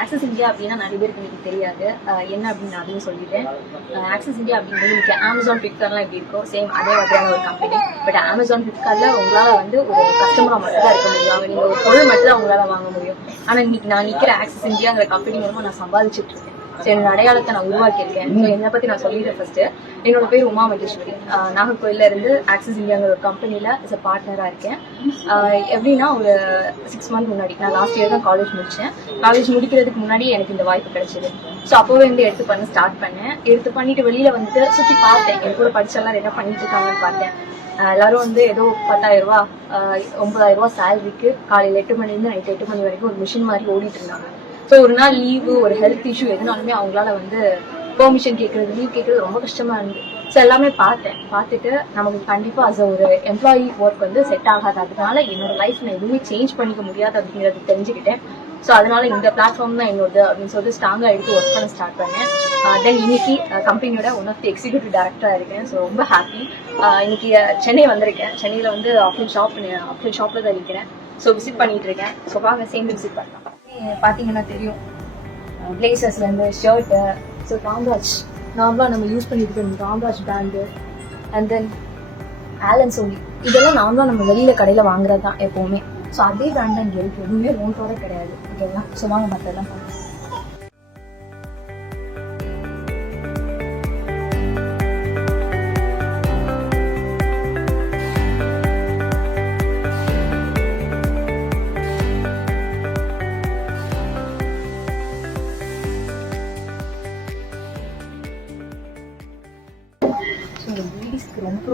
Access India அப்படின்னா நிறைய பேருக்கு எனக்கு தெரியாது. என்ன அப்படின்னு அதையும் சொல்லிட்டேன். ஆக்சஸ் இந்தியா அப்படின்றது இன்னைக்கு அமேசான் ஃபிளிப்கார்ட்லாம் எப்படி இருக்கோ சேம் அதே மாதிரியான ஒரு கம்பெனி. பட் அமேசான் ஃபிளிப்கார்ட்ல உங்களால் வந்து ஒரு கஸ்டமராக மட்டும் தான் இருக்க முடியும். நீங்கள் ஒரு பொருள் மட்டும் தான் உங்களால் வாங்க முடியும். ஆனால் இன்னைக்கு நான் நிற்கிற ஆக்சஸ் இந்தியாங்கிற கம்பெனி மூலமாக நான் சம்பாதிச்சுட்டு இருக்கேன். ஸோ என்னோட அடையாளத்தை நான் உருவாக்கியிருக்கேன். ஸோ என்னை பற்றி நான் சொல்லிடுறேன். ஃபர்ஸ்ட் என்னோட பேர் உமா மகேஸ்வரி. நாகர்கோயில இருந்து ஆக்சஸ் இந்தியாங்கிற ஒரு கம்பெனியில் இஸ் பார்ட்னராக இருக்கேன். எப்படின்னா ஒரு 6 months முன்னாடி நான் லாஸ்ட் இயர் தான் காலேஜ் முடித்தேன். காலேஜ் முடிக்கிறதுக்கு முன்னாடி எனக்கு இந்த வாய்ப்பு கிடைச்சிது. ஸோ அப்போவே வந்து எடுத்து பண்ண ஸ்டார்ட் பண்ணேன். எடுத்து பண்ணிட்டு வெளியில் வந்துட்டு சுற்றி பார்த்தேன். என் கூட படிச்செல்லாம் என்ன பண்ணிட்டு இருக்காங்கன்னு பார்த்தேன். எல்லாரும் வந்து ஏதோ 10,000 ரூபா 9,000 ரூபா சேலரிக்கு காலையில் 8 மணிலேருந்து நைட் 8 மணி வரைக்கும் ஒரு மிஷின் மாதிரி ஓடிட்டு இருந்தாங்க. ஸோ ஒரு நாள் லீவு ஒரு ஹெல்த் இஷ்யூ எதுனாலுமே அவங்களால வந்து பெர்மிஷன் கேட்கறது லீவ் கேட்கறது ரொம்ப கஷ்டமா இருந்தது. ஸோ எல்லாமே பார்த்துட்டு நமக்கு கண்டிப்பாக அஸ் ஒரு எம்ப்ளாயி ஒர்க் வந்து செட் ஆகாது. அதனால என்னோட லைஃப் நான் எதுவுமே சேஞ்ச் பண்ணிக்க முடியாது அப்படிங்கிறது தெரிஞ்சுக்கிட்டேன். ஸோ அதனால இந்த பிளாட்ஃபார்ம் தான் என்னோட அப்படின்னு சொல்லிட்டு ஸ்ட்ராங்காக எடுத்து ஒர்க் பண்ண ஸ்டார்ட் பண்ணேன். தென் இன்னைக்கு கம்பெனியோட ஒன் ஆஃப் தி எக்ஸிக்யூட்டிவ் டைரக்டராக இருக்கேன். ஸோ ரொம்ப ஹாப்பி. இன்னைக்கு சென்னை வந்திருக்கேன். சென்னையில் வந்து ஆஃப்லைன் ஷாப்பில் தான் இருக்கிறேன். ஸோ விசிட் பண்ணிட்டு இருக்கேன். ஸோ வாங்க சேர்ந்து விசிட் பண்ணலாம். பார்த்தீங்கன்னா தெரியும் பிளேசர்ஸ்லேருந்து ஷர்ட்டு. ஸோ ராம்ராஜ் நார்மலாக நம்ம யூஸ் பண்ணிட்டு இருக்கோம் Ramraj brand. And then Allen Solly இதெல்லாம் நார்மலாக நம்ம வெளியில் கடையில் வாங்குறது தான் எப்போவுமே. ஸோ அதே பிராண்ட் தான் இங்கே இருக்குது. எதுவுமே ஓன் ப்ராடக்ட் கிடையாது. ஓகேங்களா? ஸோ வாங்க மற்றெல்லாம் பார்க்கலாம்.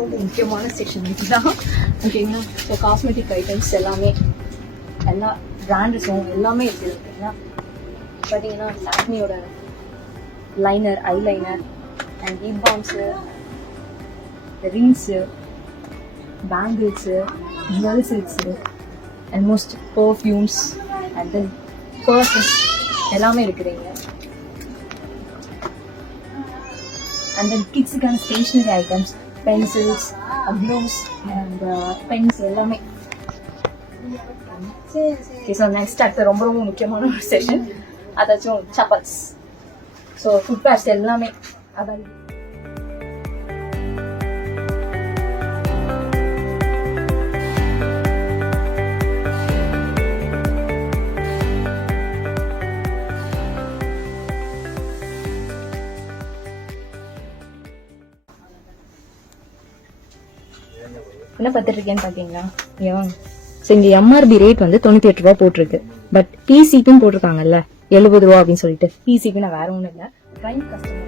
ரொம்ப முக்கியமான செக்ஷன் இதுதான். ஓகேங்களா? ஸோ காஸ்மெட்டிக் ஐட்டம்ஸ் எல்லாமே எல்லா பிராண்டஸும் எல்லாமே இருக்குது. ஓகேங்களா? பார்த்தீங்கன்னா லாக்மியோட liner eyeliner and lip balms rings bangles jewels and most perfumes and then purses எல்லாமே இருக்குதுங்க. அண்ட் தென் கிட்ஸுக்கான stationery items pencils glues and pens எல்லாமே. ஓகே, ஸோ நெக்ஸ்ட் அடுத்த ரொம்ப ரொம்ப முக்கியமான ஒரு செஷன் அதாச்சும் சப்பல்ஸ். ஸோ ஃபுட் பேர்ஸ் எல்லாமே அதாவது என்ன பார்த்துட்டு இருக்கேன்னு பார்த்தீங்களா? ஏன் ஸோ இங்கே எம்ஆர்பி ரேட் வந்து 98 ரூபா போட்டிருக்கு. பட் பிசிபின்னு போட்டிருக்காங்கல்ல 70 ரூபா அப்படின்னு சொல்லிட்டு. பிசிபி நான் வேற ஒன்றும் இல்லை, பிரைம் கஸ்டமர்.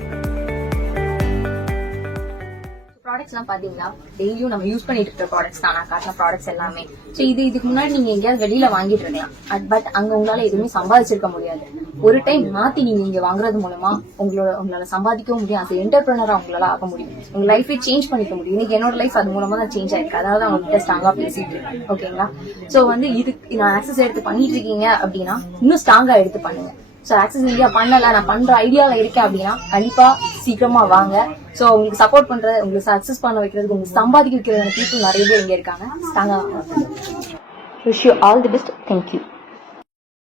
ப்ராடக்ட்ஸ்லாம் பார்த்தீங்களா டெய்லியும் நம்ம யூஸ் பண்ணிட்டு இருக்க ப்ராடக்ட்ஸ் தான். நான் காட்டின ப்ராடக்ட்ஸ் எல்லாமே. ஸோ இதுக்கு முன்னாடி நீங்க எங்கேயாவது வெளியில வாங்கிட்டு இருக்கலாம். பட் அங்க உங்களால எதுவுமே சம்பாதிச்சிருக்க முடியாது. ஒரு டைம் மாத்தி நீங்க இங்க வாங்குறது மூலமா உங்களால சம்பாதிக்கவும் முடியும். அது என்டர்பிரனரா உங்களால ஆக முடியும். உங்க லைஃபே சேஞ்ச் பண்ணிக்க முடியும். இன்னைக்கு என்னோட லைஃப் அது மூலமா தான் சேஞ்ச் ஆயிருக்கு. அதாவது அவங்ககிட்ட ஸ்ட்ராங்கா பேசிட்டு இருக்கேன். ஓகேங்களா? ஸோ வந்து இதுக்கு நான் ஆக்சஸ் எடுத்து பண்ணிட்டு இருக்கீங்க அப்படின்னா இன்னும் ஸ்ட்ராங்கா எடுத்து பண்ணுங்க. ஸோ ஆக்சஸ் இந்தியா பண்ணல நான் பண்ற ஐடியால இருக்கேன் அப்படின்னா கண்டிப்பா சீக்கிரமா வாங்க. ஸோ உங்களுக்கு சப்போர்ட் பண்றது உங்களுக்கு சக்சஸ் பண்ண வைக்கிறதுக்கு உங்களுக்கு சம்பாதிக்க வைக்கிற பீப்புள் நிறைய பேர் இங்க இருக்காங்க. ஸ்ட்ராங்கா. Wish you all the best. Thank you.